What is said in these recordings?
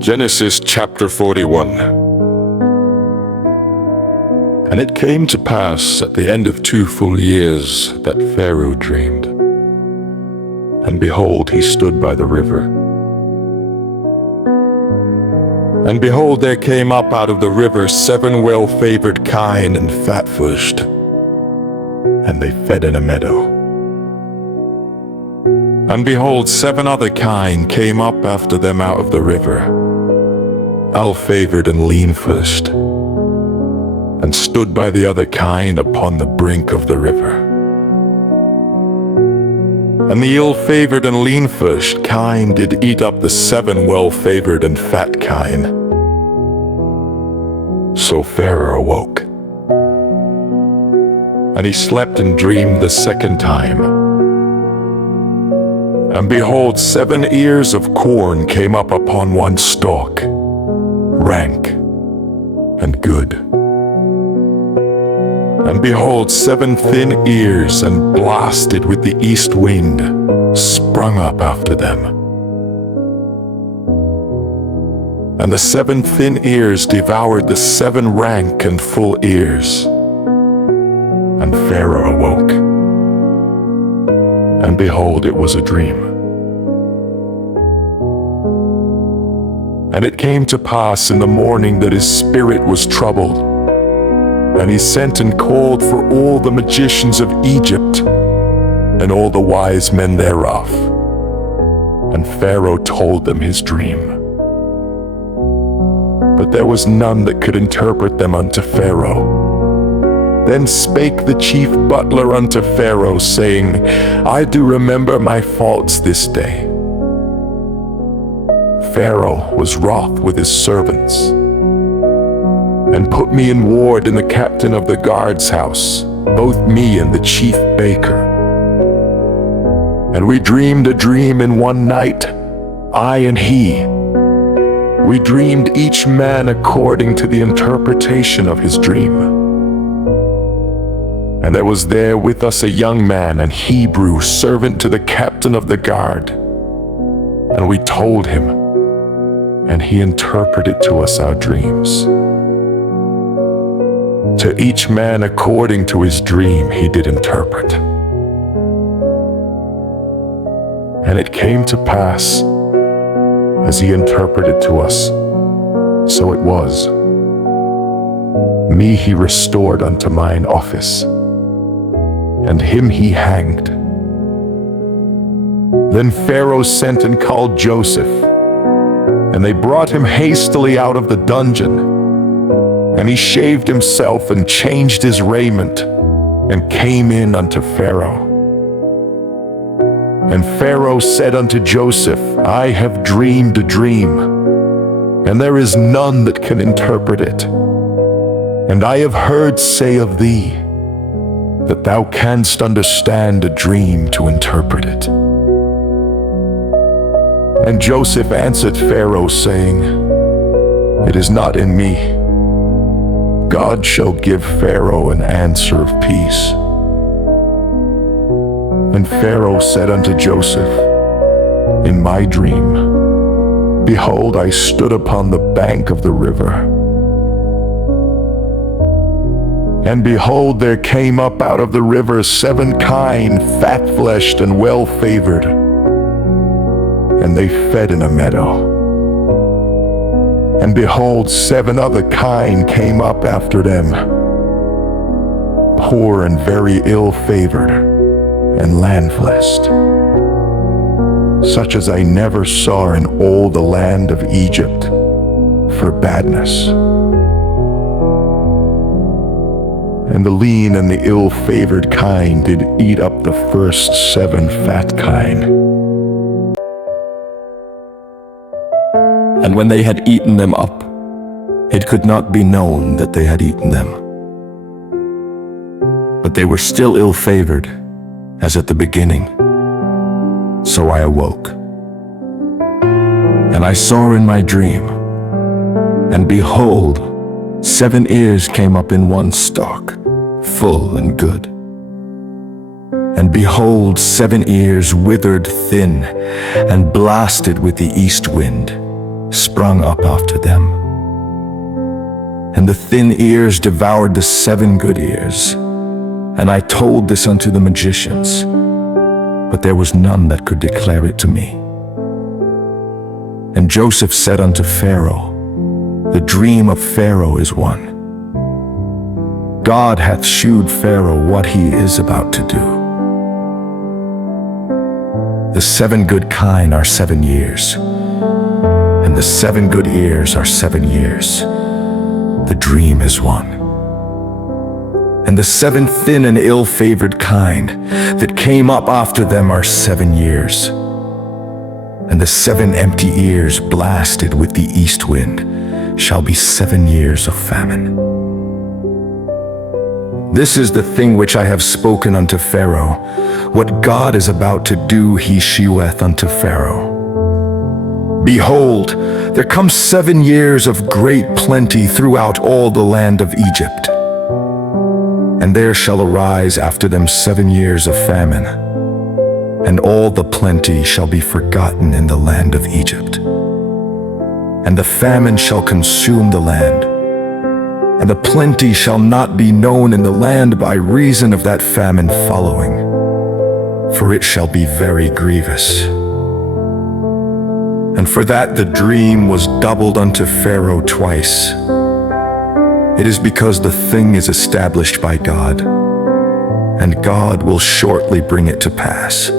Genesis chapter 41. And it came to pass at the end of 2 full years that Pharaoh dreamed. And behold, he stood by the river. And behold, there came up out of the river 7 well-favored kine and fat-fleshed, and they fed in a meadow. And behold, 7 other kine came up after them out of the river, ill-favored and lean-fleshed, and stood by the other kine upon the brink of the river. And the ill-favored and lean-fleshed kine did eat up the 7 well-favored and fat kine. So Pharaoh awoke, and he slept and dreamed the 2nd time. And behold, 7 ears of corn came up upon one stalk, rank and good. And behold, 7 thin ears and blasted with the east wind sprung up after them. And the 7 thin ears devoured the 7 rank and full ears. And Pharaoh awoke, and behold, it was a dream. And it came to pass in the morning that his spirit was troubled, and he sent and called for all the magicians of Egypt, and all the wise men thereof. And Pharaoh told them his dream. But there was none that could interpret them unto Pharaoh. Then spake the chief butler unto Pharaoh, saying, I do remember my faults this day. Pharaoh was wroth with his servants, and put me in ward in the captain of the guard's house, both me and the chief baker. And we dreamed a dream in one night, I and he. We dreamed each man according to the interpretation of his dream. And there was there with us a young man, an Hebrew, servant to the captain of the guard. And we told him, and he interpreted to us our dreams. To each man according to his dream he did interpret. And it came to pass, as he interpreted to us, so it was. Me he restored unto mine office, and him he hanged. Then Pharaoh sent and called Joseph, and they brought him hastily out of the dungeon. And he shaved himself and changed his raiment, and came in unto Pharaoh. And Pharaoh said unto Joseph, I have dreamed a dream, and there is none that can interpret it. And I have heard say of thee, that thou canst understand a dream to interpret it. And Joseph answered Pharaoh, saying, It is not in me. God shall give Pharaoh an answer of peace. And Pharaoh said unto Joseph, In my dream, behold, I stood upon the bank of the river. And behold, there came up out of the river 7 kine, fat-fleshed and well-favored, and they fed in a meadow. And behold, 7 other kine came up after them, poor and very ill-favored, and land-fleshed, such as I never saw in all the land of Egypt, for badness. And the lean and the ill-favored kine did eat up the first 7 fat kine. And when they had eaten them up, it could not be known that they had eaten them. But they were still ill-favored, as at the beginning. So I awoke. And I saw in my dream, and behold, 7 ears came up in one stalk, full and good. And behold, 7 ears withered thin, and blasted with the east wind, sprung up after them. And the thin ears devoured the 7 good ears. And I told this unto the magicians, but there was none that could declare it to me. And Joseph said unto Pharaoh, the dream of Pharaoh is one. God hath shewed Pharaoh what he is about to do. The 7 good kine are 7 years, and the 7 good ears are 7 years. The dream is one. And the 7 thin and ill-favored kine that came up after them are 7 years. And the 7 empty ears blasted with the east wind shall be 7 years of famine. This is the thing which I have spoken unto Pharaoh. What God is about to do, he sheweth unto Pharaoh. Behold, there come 7 years of great plenty throughout all the land of Egypt. And there shall arise after them 7 years of famine, and all the plenty shall be forgotten in the land of Egypt. And the famine shall consume the land, and the plenty shall not be known in the land by reason of that famine following, for it shall be very grievous. And for that the dream was doubled unto Pharaoh twice. It is because the thing is established by God, and God will shortly bring it to pass.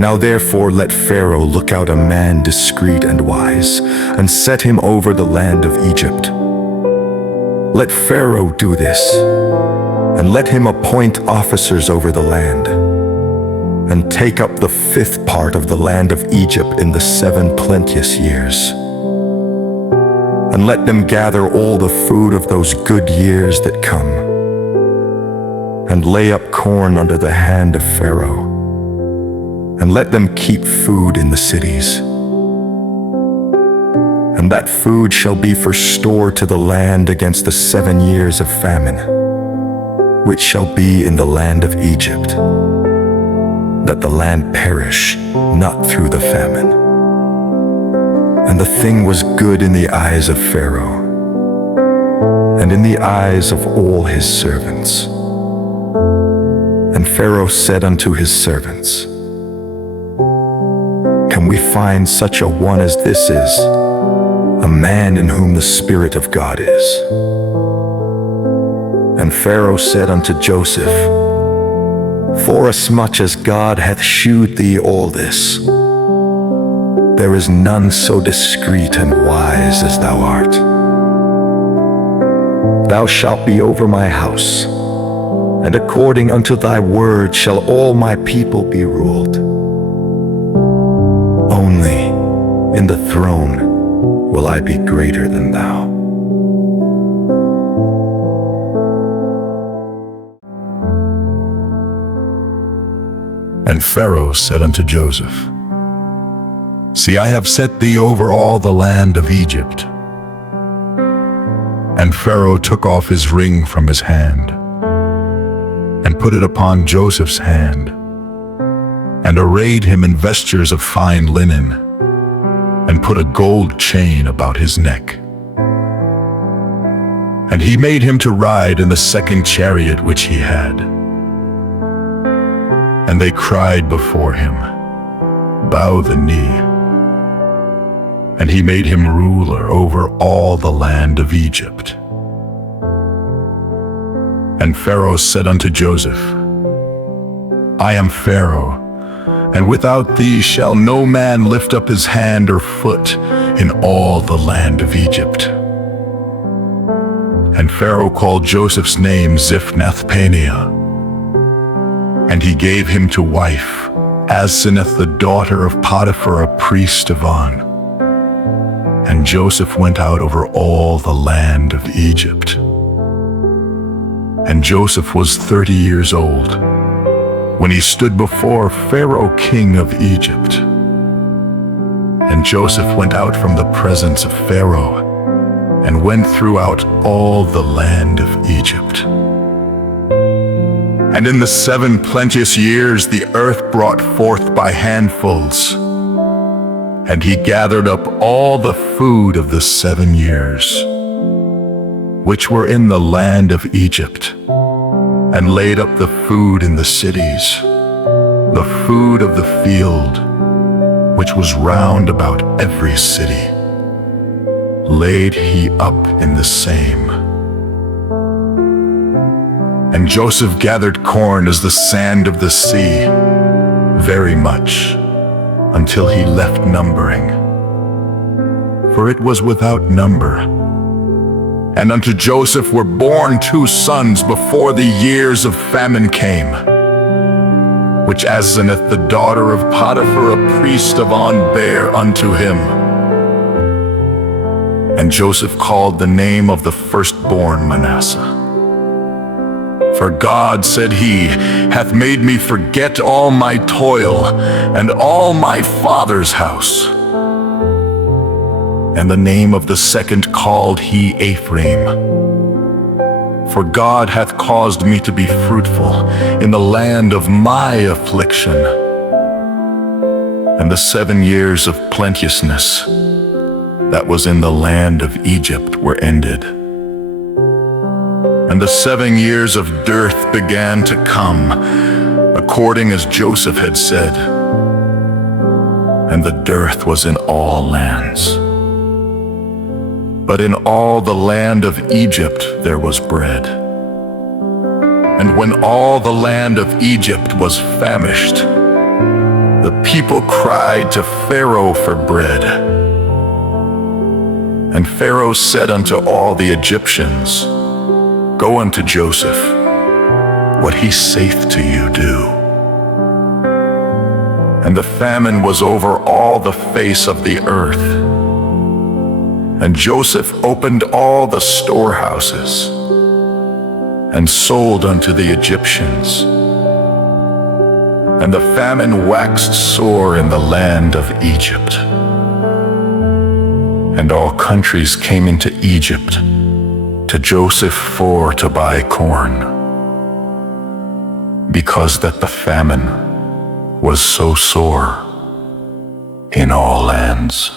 Now therefore let Pharaoh look out a man discreet and wise, and set him over the land of Egypt. Let Pharaoh do this, and let him appoint officers over the land, and take up the 5th part of the land of Egypt in the 7 plenteous years. And let them gather all the food of those good years that come, and lay up corn under the hand of Pharaoh, and let them keep food in the cities. And that food shall be for store to the land against the 7 years of famine, which shall be in the land of Egypt, that the land perish not through the famine. And the thing was good in the eyes of Pharaoh, and in the eyes of all his servants. And Pharaoh said unto his servants, can we find such a one as this is, a man in whom the Spirit of God is? And Pharaoh said unto Joseph, forasmuch as God hath shewed thee all this, there is none so discreet and wise as thou art. Thou shalt be over my house, and according unto thy word shall all my people be ruled. Only in the throne will I be greater than thou. And Pharaoh said unto Joseph, see, I have set thee over all the land of Egypt. And Pharaoh took off his ring from his hand, and put it upon Joseph's hand, and arrayed him in vestures of fine linen, and put a gold chain about his neck. And he made him to ride in the 2nd chariot which he had. And they cried before him, bow the knee. And he made him ruler over all the land of Egypt. And Pharaoh said unto Joseph, I am Pharaoh, and without thee shall no man lift up his hand or foot in all the land of Egypt. And Pharaoh called Joseph's name Ziphnath-Paneah, and he gave him to wife Asenath, the daughter of Potiphar, a priest of On. And Joseph went out over all the land of Egypt. And Joseph was 30 years old when he stood before Pharaoh, king of Egypt. And Joseph went out from the presence of Pharaoh, and went throughout all the land of Egypt. And in the 7 plenteous years the earth brought forth by handfuls. And he gathered up all the food of the 7 years, which were in the land of Egypt, and laid up the food in the cities, the food of the field, which was round about every city, laid he up in the same. And Joseph gathered corn as the sand of the sea, very much, until he left numbering, for it was without number. And unto Joseph were born 2 sons before the years of famine came, which Asenath the daughter of Potiphar, a priest of On, bare unto him. And Joseph called the name of the firstborn Manasseh. For God, said he, hath made me forget all my toil and all my father's house. And the name of the second called he Ephraim. For God hath caused me to be fruitful in the land of my affliction. And the 7 years of plenteousness that was in the land of Egypt were ended. And the 7 years of dearth began to come, according as Joseph had said. And the dearth was in all lands. But in all the land of Egypt there was bread. And when all the land of Egypt was famished, the people cried to Pharaoh for bread. And Pharaoh said unto all the Egyptians, Go unto Joseph, what he saith to you do. And the famine was over all the face of the earth. And Joseph opened all the storehouses, and sold unto the Egyptians. And the famine waxed sore in the land of Egypt. And all countries came into Egypt to Joseph for to buy corn, because that the famine was so sore in all lands.